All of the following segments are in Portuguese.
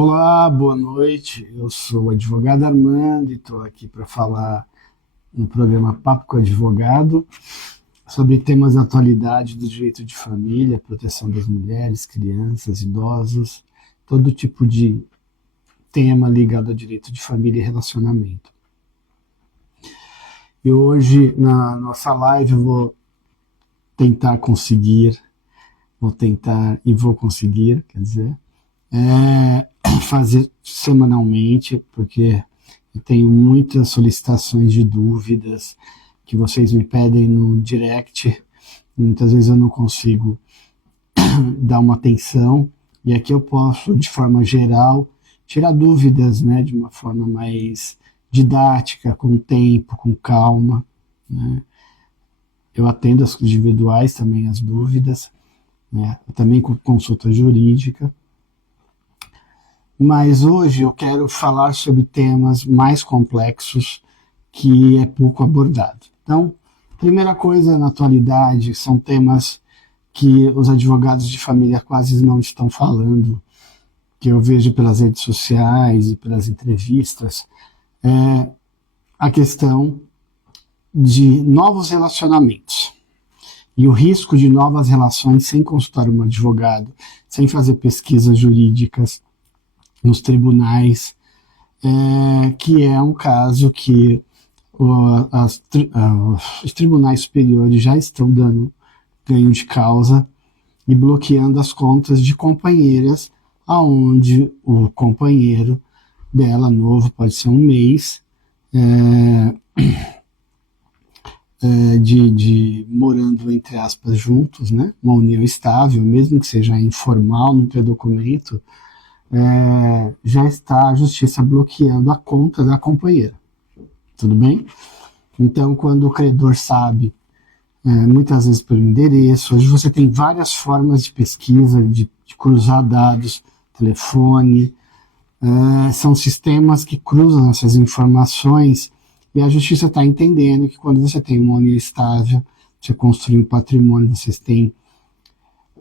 Olá, boa noite. Eu sou o advogado Armando e estou aqui para falar no programa Papo com o Advogado sobre temas da atualidade do direito de família, proteção das mulheres, crianças, idosos, todo tipo de tema ligado ao direito de família e relacionamento. E hoje, na nossa live, eu vou tentar conseguir, quer dizer, fazer semanalmente, porque eu tenho muitas solicitações de dúvidas que vocês me pedem no direct, muitas vezes eu não consigo dar uma atenção, e aqui eu posso, de forma geral, tirar dúvidas, né, de uma forma mais didática, com tempo, com calma, né. Eu atendo as individuais também, as dúvidas, né, também com consulta jurídica. Mas hoje eu quero falar sobre temas mais complexos que é pouco abordado. Então, primeira coisa na atualidade são temas que os advogados de família quase não estão falando, que eu vejo pelas redes sociais e pelas entrevistas, a questão de novos relacionamentos e o risco de novas relações sem consultar um advogado, sem fazer pesquisas jurídicas nos tribunais, que é um caso que os tribunais superiores já estão dando ganho de causa e bloqueando as contas de companheiras, aonde o companheiro dela, novo, pode ser um mês, de morando, entre aspas, juntos, né? Uma união estável, mesmo que seja informal, não ter documento, já está a justiça bloqueando a conta da companheira. Tudo bem? Então, quando o credor sabe, muitas vezes pelo endereço, hoje você tem várias formas de pesquisa, de cruzar dados, telefone, são sistemas que cruzam essas informações e a justiça está entendendo que quando você tem uma união estável, você construi um patrimônio,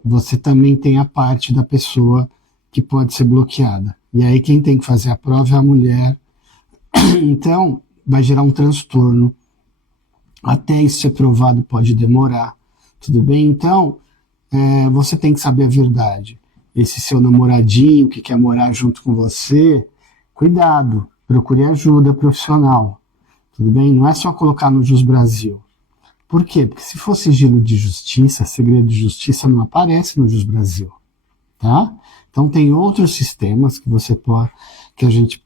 você também tem a parte da pessoa que pode ser bloqueada. E aí quem tem que fazer a prova é a mulher. Então, vai gerar um transtorno. Até isso ser provado pode demorar. Tudo bem? Então, você tem que saber a verdade. Esse seu namoradinho que quer morar junto com você, cuidado, procure ajuda profissional. Tudo bem? Não é só colocar no Jus Brasil. Por quê? Porque se for sigilo de justiça, segredo de justiça não aparece no Jus Brasil. Tá? Então tem outros sistemas que a gente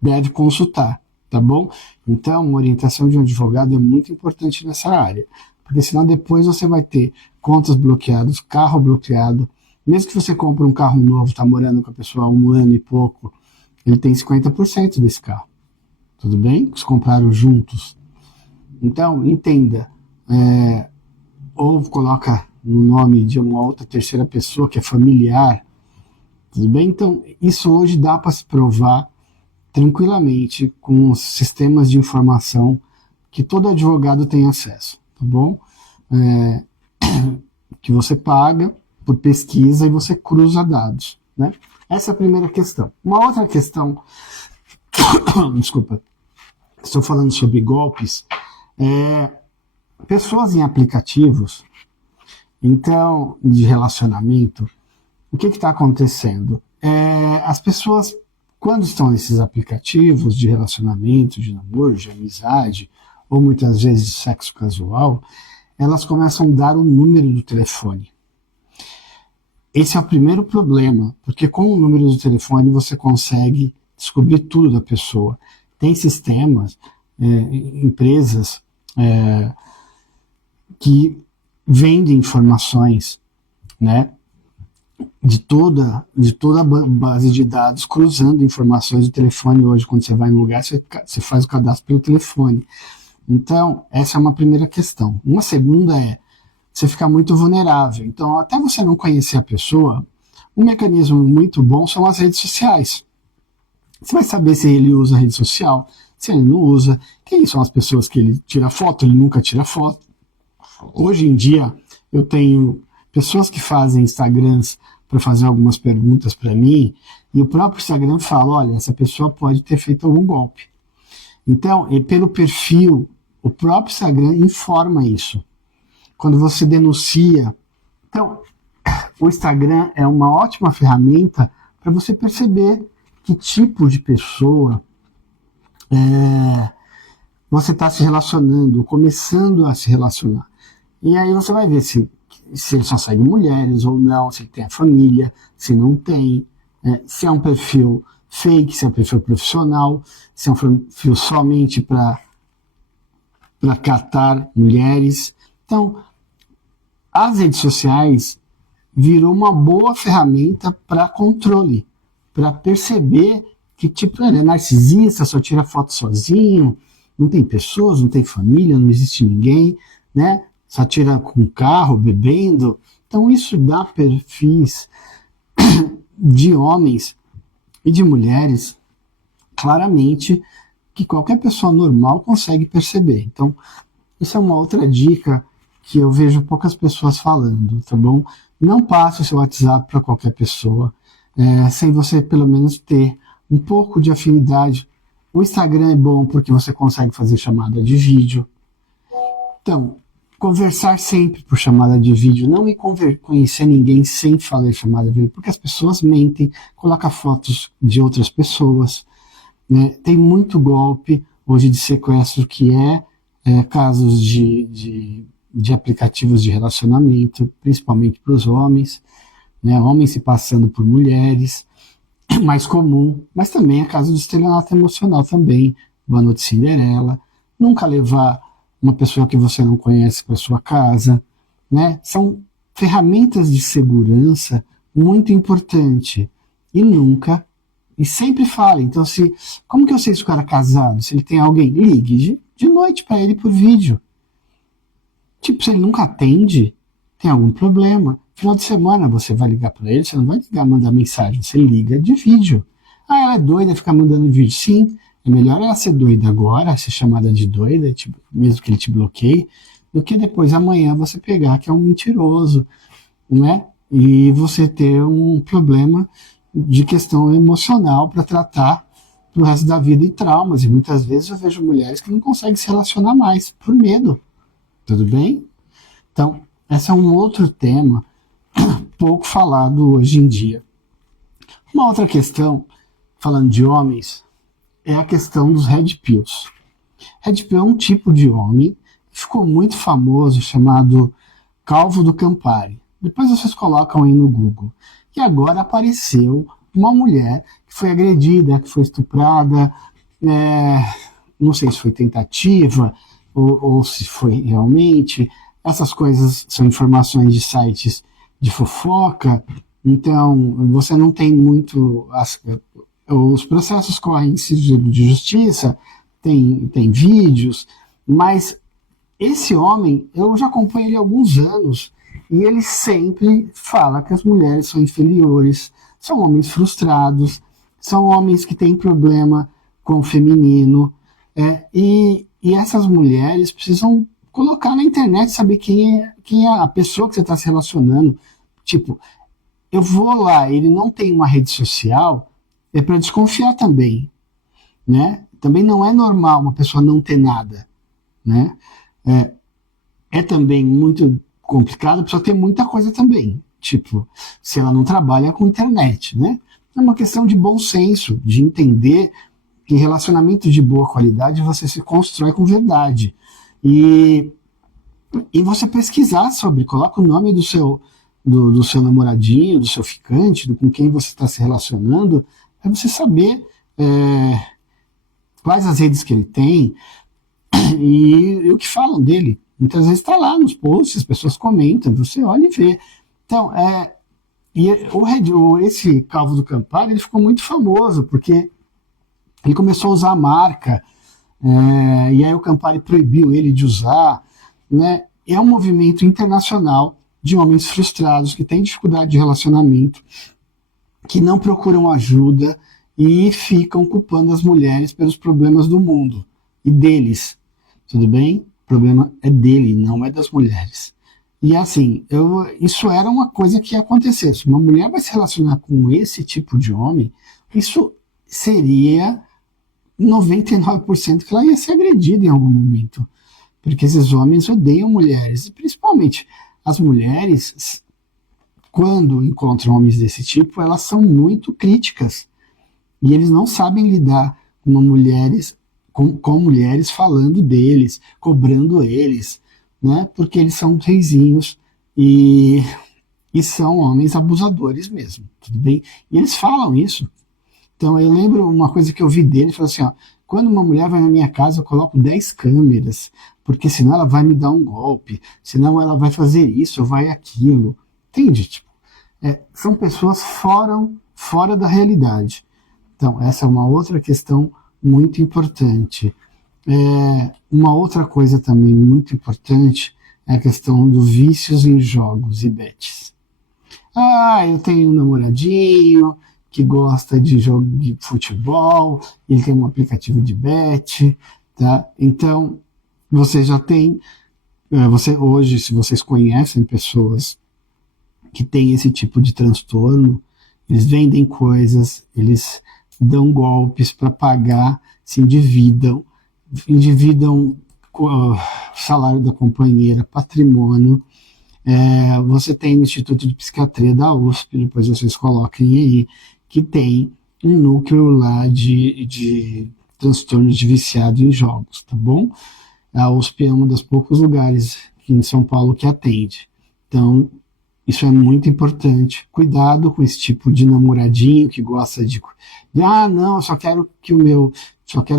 deve consultar, tá bom? Então, uma orientação de um advogado é muito importante nessa área, porque senão depois você vai ter contas bloqueadas, carro bloqueado, mesmo que você compre um carro novo, está morando com a pessoa há um ano e pouco, ele tem 50% desse carro, tudo bem? Eles compraram juntos. Então, entenda, ou coloca no nome de uma outra terceira pessoa que é familiar, tudo bem? Então, isso hoje dá para se provar tranquilamente com os sistemas de informação que todo advogado tem acesso, tá bom? Que você paga por pesquisa e você cruza dados, né? Essa é a primeira questão. Uma outra questão, desculpa, estou falando sobre golpes, pessoas em aplicativos, então, de relacionamento, o que está acontecendo? As pessoas, quando estão nesses aplicativos de relacionamento, de namoro, de amizade, ou muitas vezes de sexo casual, elas começam a dar o número do telefone. Esse é o primeiro problema, porque com o número do telefone você consegue descobrir tudo da pessoa. Tem sistemas, empresas que vendem informações, né, de toda a base de dados, cruzando informações do telefone. Hoje, quando você vai em um lugar, você faz o cadastro pelo telefone. Então, essa é uma primeira questão. Uma segunda você ficar muito vulnerável. Então, até você não conhecer a pessoa, um mecanismo muito bom são as redes sociais. Você vai saber se ele usa a rede social, se ele não usa, quem são as pessoas que ele tira foto, ele nunca tira foto. Hoje em dia, eu tenho pessoas que fazem Instagrams para fazer algumas perguntas para mim, e o próprio Instagram fala, olha, essa pessoa pode ter feito algum golpe. Então, e pelo perfil, o próprio Instagram informa isso. Quando você denuncia. Então, o Instagram é uma ótima ferramenta para você perceber que tipo de pessoa você está se relacionando, começando a se relacionar. E aí você vai ver se ele só segue mulheres ou não, se ele tem a família, se não tem, se é um perfil fake, se é um perfil profissional, se é um perfil somente para catar mulheres. Então, as redes sociais virou uma boa ferramenta para controle, para perceber que tipo ele é narcisista, só tira foto sozinho, não tem pessoas, não tem família, não existe ninguém, né? Só tira com carro, bebendo. Então isso dá perfis de homens e de mulheres claramente que qualquer pessoa normal consegue perceber. Então, isso é uma outra dica que eu vejo poucas pessoas falando, tá bom? Não passe o seu WhatsApp para qualquer pessoa, sem você pelo menos ter um pouco de afinidade. O Instagram é bom porque você consegue fazer chamada de vídeo. Então, conversar sempre por chamada de vídeo, não ir conhecer ninguém sem fazer chamada de vídeo, porque as pessoas mentem, colocam fotos de outras pessoas, né? Tem muito golpe hoje de sequestro que casos de aplicativos de relacionamento, principalmente para os homens, né? Homens se passando por mulheres, é mais comum, mas também é caso de estelionato emocional também, Boa Noite Cinderela, nunca levar uma pessoa que você não conhece para sua casa, né? São ferramentas de segurança muito importantes. E sempre fale. Então, como que eu sei se o cara é casado? Se ele tem alguém, ligue de noite para ele por vídeo. Tipo, se ele nunca atende, tem algum problema. Final de semana você vai ligar para ele, você não vai ligar, mandar mensagem, você liga de vídeo. Ah, ela é doida, ficar mandando vídeo. Sim, é melhor ela ser doida agora, ser chamada de doida, mesmo que ele te bloqueie, do que depois amanhã você pegar que é um mentiroso, né? E você ter um problema de questão emocional para tratar pro resto da vida e traumas. E muitas vezes eu vejo mulheres que não conseguem se relacionar mais por medo. Tudo bem? Então, esse é um outro tema pouco falado hoje em dia. Uma outra questão, falando de homens, é a questão dos red pills. Red pill é um tipo de homem que ficou muito famoso, chamado Calvo do Campari. Depois vocês colocam aí no Google. E agora apareceu uma mulher que foi agredida, que foi estuprada, não sei se foi tentativa ou se foi realmente. Essas coisas são informações de sites de fofoca, então você não tem muito... Os processos correm em sigilo de justiça, tem vídeos, mas esse homem, eu já acompanho ele há alguns anos, e ele sempre fala que as mulheres são inferiores, são homens frustrados, são homens que têm problema com o feminino, e essas mulheres precisam colocar na internet, saber quem é a pessoa que você está se relacionando. Tipo, eu vou lá, ele não tem uma rede social, é para desconfiar também, né? Também não é normal uma pessoa não ter nada, né? É também muito complicado a pessoa ter muita coisa também, tipo, se ela não trabalha com internet, né? É uma questão de bom senso, de entender que relacionamento de boa qualidade você se constrói com verdade. E você pesquisar sobre, coloca o nome do seu namoradinho, do seu ficante, com quem você está se relacionando, para você saber quais as redes que ele tem e o que falam dele. Muitas vezes está lá nos posts, as pessoas comentam, você olha e vê. Então, esse Calvo do Campari, ele ficou muito famoso, porque ele começou a usar a marca, e aí o Campari proibiu ele de usar, né? É um movimento internacional de homens frustrados que têm dificuldade de relacionamento, que não procuram ajuda e ficam culpando as mulheres pelos problemas do mundo e deles. Tudo bem? O problema é dele, não é das mulheres. E assim, isso era uma coisa que ia acontecer. Se uma mulher vai se relacionar com esse tipo de homem, isso seria 99% que ela ia ser agredida em algum momento. Porque esses homens odeiam mulheres. E principalmente as mulheres, quando encontram homens desse tipo, elas são muito críticas. E eles não sabem lidar com mulheres falando deles, cobrando eles, né? Porque eles são reizinhos e são homens abusadores mesmo, tudo bem? E eles falam isso. Então eu lembro uma coisa que eu vi dele, ele falou assim, ó, quando uma mulher vai na minha casa, eu coloco 10 câmeras, porque senão ela vai me dar um golpe, senão ela vai fazer isso, ou vai aquilo. Entende? Tipo, são pessoas fora da realidade. Então, essa é uma outra questão muito importante. Uma outra coisa também muito importante é a questão dos vícios em jogos e bets. Ah, eu tenho um namoradinho que gosta de jogo de futebol, ele tem um aplicativo de bet, tá? Então, você já tem, hoje, se vocês conhecem pessoas que têm esse tipo de transtorno, eles vendem coisas, eles dão golpes para pagar, se endividam o salário da companheira, patrimônio. Você tem o Instituto de Psiquiatria da USP, depois vocês coloquem aí, que tem um núcleo lá de transtornos de viciado em jogos, tá bom? A USP é um dos poucos lugares aqui em São Paulo que atende. Então, isso é muito importante. Cuidado com esse tipo de namoradinho que gosta não, só quero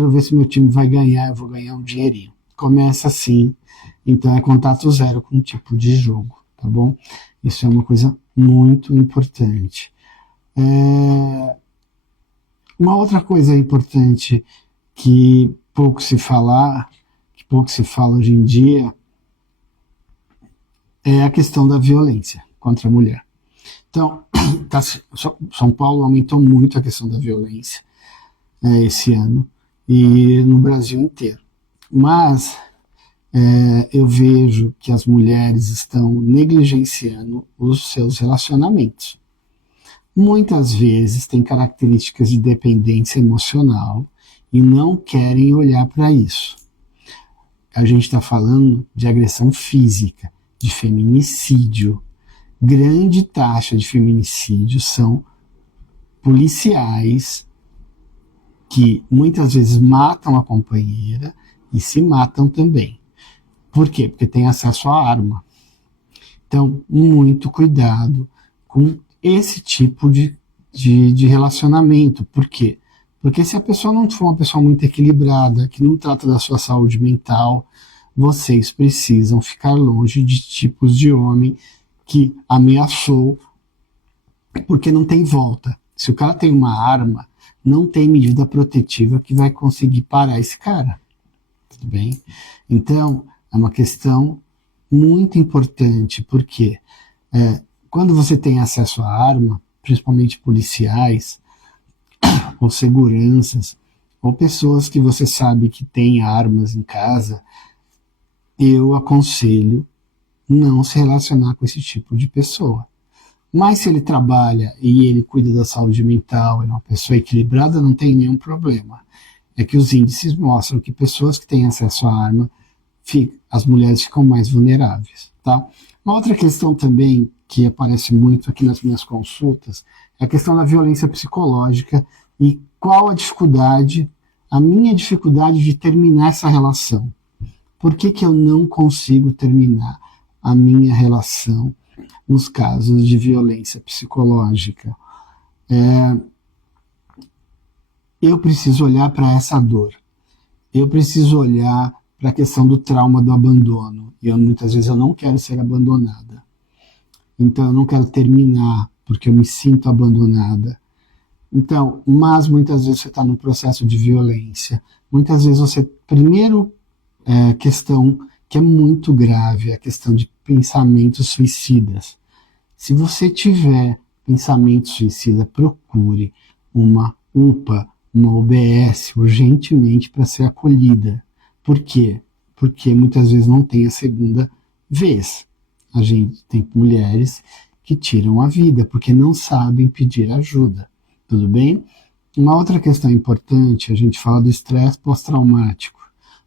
ver se meu time vai ganhar, eu vou ganhar um dinheirinho. Começa assim. Então é contato zero com um tipo de jogo, tá bom? Isso é uma coisa muito importante. Uma outra coisa importante que pouco se fala hoje em dia, é a questão da violência contra a mulher. Então, São Paulo aumentou muito a questão da violência esse ano, e no Brasil inteiro. Mas eu vejo que as mulheres estão negligenciando os seus relacionamentos. Muitas vezes têm características de dependência emocional e não querem olhar para isso. A gente está falando de agressão física, de feminicídio. Grande taxa de feminicídio são policiais que muitas vezes matam a companheira e se matam também. Por quê? Porque tem acesso à arma. Então, muito cuidado com esse tipo de relacionamento. Por quê? Porque se a pessoa não for uma pessoa muito equilibrada, que não trata da sua saúde mental, vocês precisam ficar longe de tipos de homem que ameaçou, porque não tem volta. Se o cara tem uma arma, não tem medida protetiva que vai conseguir parar esse cara. Tudo bem? Então, é uma questão muito importante, porque quando você tem acesso à arma, principalmente policiais, ou seguranças, ou pessoas que você sabe que têm armas em casa, eu aconselho não se relacionar com esse tipo de pessoa. Mas se ele trabalha e ele cuida da saúde mental, é uma pessoa equilibrada, não tem nenhum problema. É que os índices mostram que pessoas que têm acesso à arma, as mulheres ficam mais vulneráveis. Tá? Uma outra questão também que aparece muito aqui nas minhas consultas é a questão da violência psicológica e qual a minha dificuldade de terminar essa relação. Por que eu não consigo terminar a minha relação nos casos de violência psicológica? Eu preciso olhar para essa dor. Eu preciso olhar para a questão do trauma do abandono. Muitas vezes eu não quero ser abandonada. Então eu não quero terminar porque eu me sinto abandonada. Então, mas muitas vezes você está num processo de violência. Muitas vezes você, questão que é muito grave, a questão de pensamentos suicidas. Se você tiver pensamento suicida, procure uma UPA, uma UBS urgentemente para ser acolhida. Por quê? Porque muitas vezes não tem a segunda vez. a gente tem mulheres que tiram a vida porque não sabem pedir ajuda. Tudo bem? Uma outra questão importante, a gente fala do estresse pós-traumático,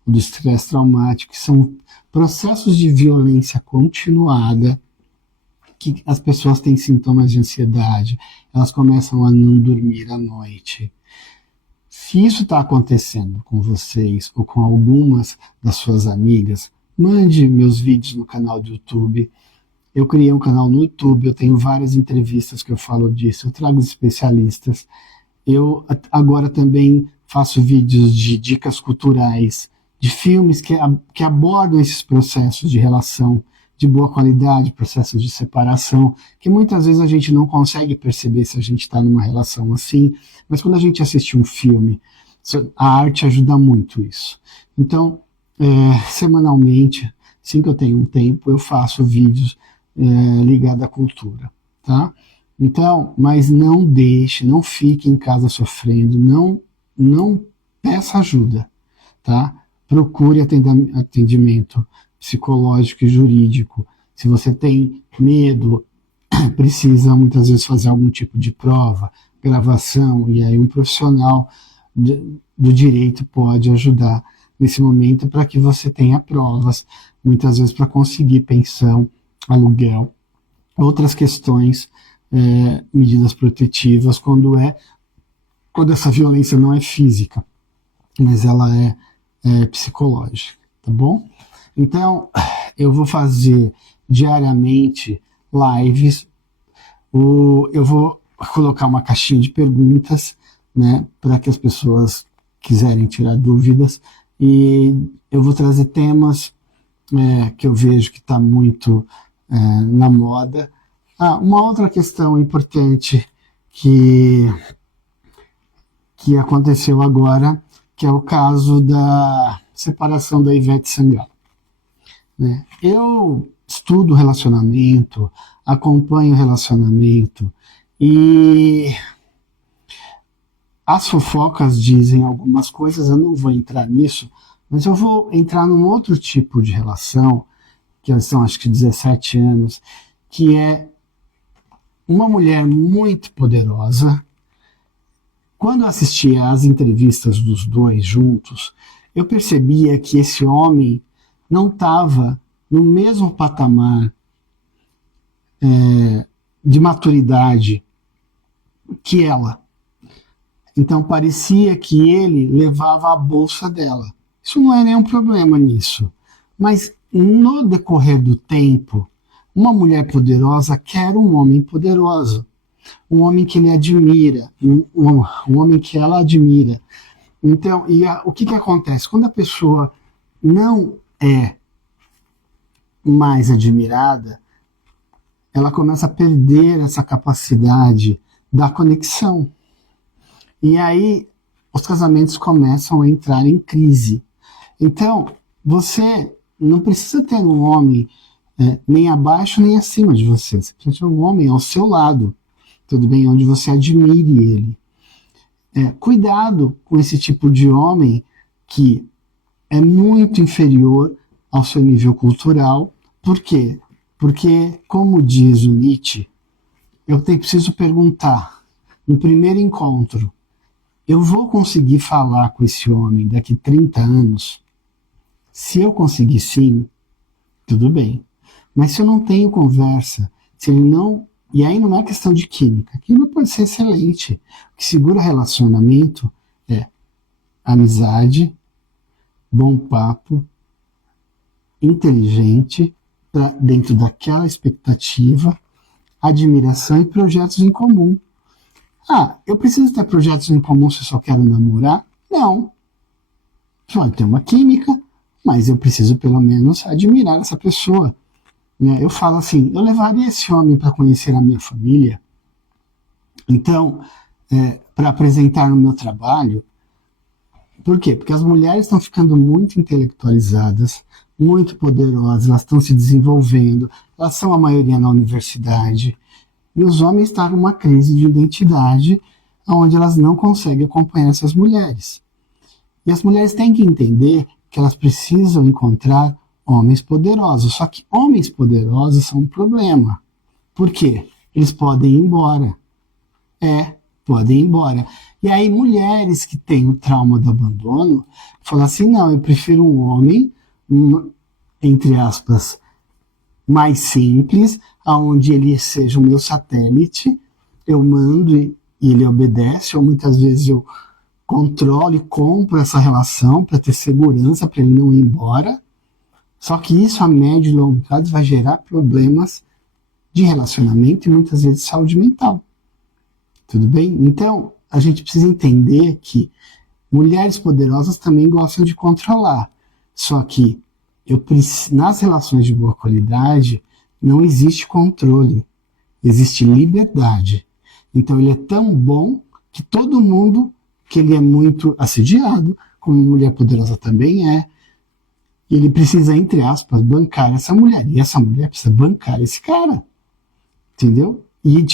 do estresse traumático, que são processos de violência continuada, que as pessoas têm sintomas de ansiedade, elas começam a não dormir à noite. Se isso está acontecendo com vocês ou com algumas das suas amigas, mande meus vídeos no canal do YouTube. Eu criei um canal no YouTube, eu tenho várias entrevistas que eu falo disso, eu trago especialistas. Eu agora também faço vídeos de dicas culturais, de filmes que abordam esses processos de relação de boa qualidade, processos de separação, que muitas vezes a gente não consegue perceber se a gente está numa relação assim, mas quando a gente assiste um filme, a arte ajuda muito isso. Então, semanalmente, assim que eu tenho um tempo, eu faço vídeos ligados à cultura, tá? Então, mas não deixe, não fique em casa sofrendo, não peça ajuda, tá? Procure atendimento psicológico e jurídico. Se você tem medo, precisa muitas vezes fazer algum tipo de prova, gravação, e aí um profissional do direito pode ajudar nesse momento para que você tenha provas, muitas vezes para conseguir pensão, aluguel, outras questões, medidas protetivas, quando essa violência não é física, mas ela é psicológica, tá bom? Então, eu vou fazer diariamente lives, eu vou colocar uma caixinha de perguntas, né, para que as pessoas quiserem tirar dúvidas, e eu vou trazer temas que eu vejo que está muito na moda. Uma outra questão importante que aconteceu agora, que é o caso da separação da Ivete Sangalo. Né? Eu estudo relacionamento, acompanho relacionamento, e as fofocas dizem algumas coisas, eu não vou entrar nisso, mas eu vou entrar num outro tipo de relação, que eles são acho que 17 anos, que é uma mulher muito poderosa. Quando eu assistia às entrevistas dos dois juntos, eu percebia que esse homem não estava no mesmo patamar de maturidade que ela. Então parecia que ele levava a bolsa dela. Isso não é nenhum problema nisso. Mas no decorrer do tempo, uma mulher poderosa quer um homem poderoso. Um homem que ele admira, um homem que ela admira. Então, o que acontece? Quando a pessoa não é mais admirada, ela começa a perder essa capacidade da conexão. E aí os casamentos começam a entrar em crise. Então, você não precisa ter um homem nem abaixo nem acima de você. Você precisa ter um homem ao seu lado, tudo bem? Onde você admire ele. Cuidado com esse tipo de homem que é muito inferior ao seu nível cultural. Por quê? Porque, como diz o Nietzsche, eu preciso perguntar, no primeiro encontro, eu vou conseguir falar com esse homem daqui 30 anos? Se eu conseguir sim, tudo bem. Mas se eu não tenho conversa, se ele não... E aí não é questão de química. A química pode ser excelente. O que segura relacionamento é amizade, bom papo, inteligente, dentro daquela expectativa, admiração e projetos em comum. Eu preciso ter projetos em comum se eu só quero namorar? Não. Pode ter uma química, mas eu preciso pelo menos admirar essa pessoa. Eu falo assim, eu levaria esse homem para conhecer a minha família. Então, para apresentar no meu trabalho. Por quê? Porque as mulheres estão ficando muito intelectualizadas, muito poderosas, elas estão se desenvolvendo, elas são a maioria na universidade, e os homens estão numa crise de identidade, onde elas não conseguem acompanhar essas mulheres. E as mulheres têm que entender que elas precisam encontrar homens poderosos. Só que homens poderosos são um problema. Por quê? Eles podem ir embora. Podem ir embora. E aí mulheres que têm o trauma do abandono falam assim, não, eu prefiro um homem, entre aspas, mais simples, onde ele seja o meu satélite, eu mando e ele obedece, ou muitas vezes eu controlo e compro essa relação para ter segurança, para ele não ir embora. Só que isso a médio e longo prazo vai gerar problemas de relacionamento e muitas vezes de saúde mental. Tudo bem? Então, a gente precisa entender que mulheres poderosas também gostam de controlar. Só que nas relações de boa qualidade não existe controle, existe liberdade. Então ele é tão bom que todo mundo, que ele é muito assediado, como mulher poderosa também é, ele precisa, entre aspas, bancar essa mulher. E essa mulher precisa bancar esse cara. Entendeu? E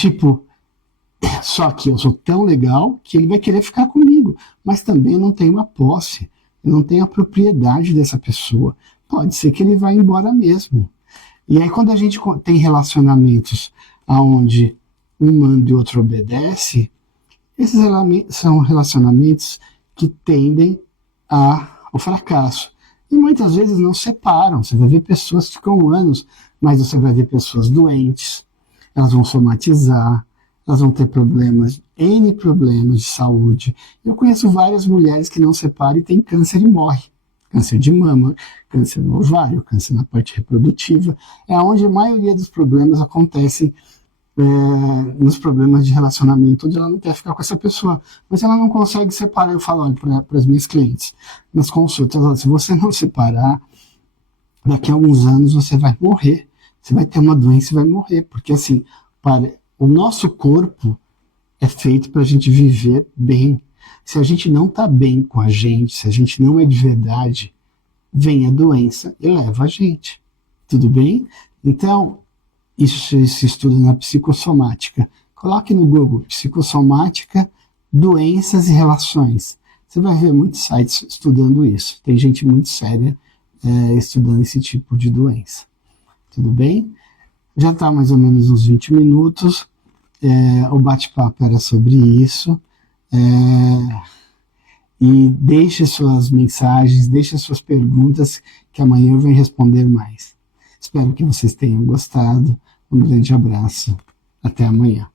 só que eu sou tão legal que ele vai querer ficar comigo. Mas também não tem uma posse, eu não tenho a propriedade dessa pessoa. Pode ser que ele vá embora mesmo. E aí quando a gente tem relacionamentos onde um manda e o outro obedece, esses são relacionamentos que tendem ao fracasso. E muitas vezes não separam. Você vai ver pessoas que ficam anos, mas você vai ver pessoas doentes, elas vão somatizar, elas vão ter N problemas de saúde. Eu conheço várias mulheres que não separam e têm câncer e morrem. Câncer de mama, câncer no ovário, câncer na parte reprodutiva. É onde a maioria dos problemas acontecem nos problemas de relacionamento, onde ela não quer ficar com essa pessoa, mas ela não consegue separar. Eu falo para as minhas clientes, nas consultas, olha, se você não separar, daqui a alguns anos você vai morrer, você vai ter uma doença e vai morrer, porque assim, o nosso corpo é feito para a gente viver bem. Se a gente não está bem com a gente, se a gente não é de verdade, vem a doença e leva a gente. Tudo bem? Então, isso se estuda na psicossomática. Coloque no Google, psicossomática, doenças e relações. Você vai ver muitos sites estudando isso. Tem gente muito séria estudando esse tipo de doença. Tudo bem? Já está mais ou menos uns 20 minutos. O bate-papo era sobre isso. E deixe suas mensagens, deixe suas perguntas, que amanhã eu venho responder mais. Espero que vocês tenham gostado. Um grande abraço. Até amanhã.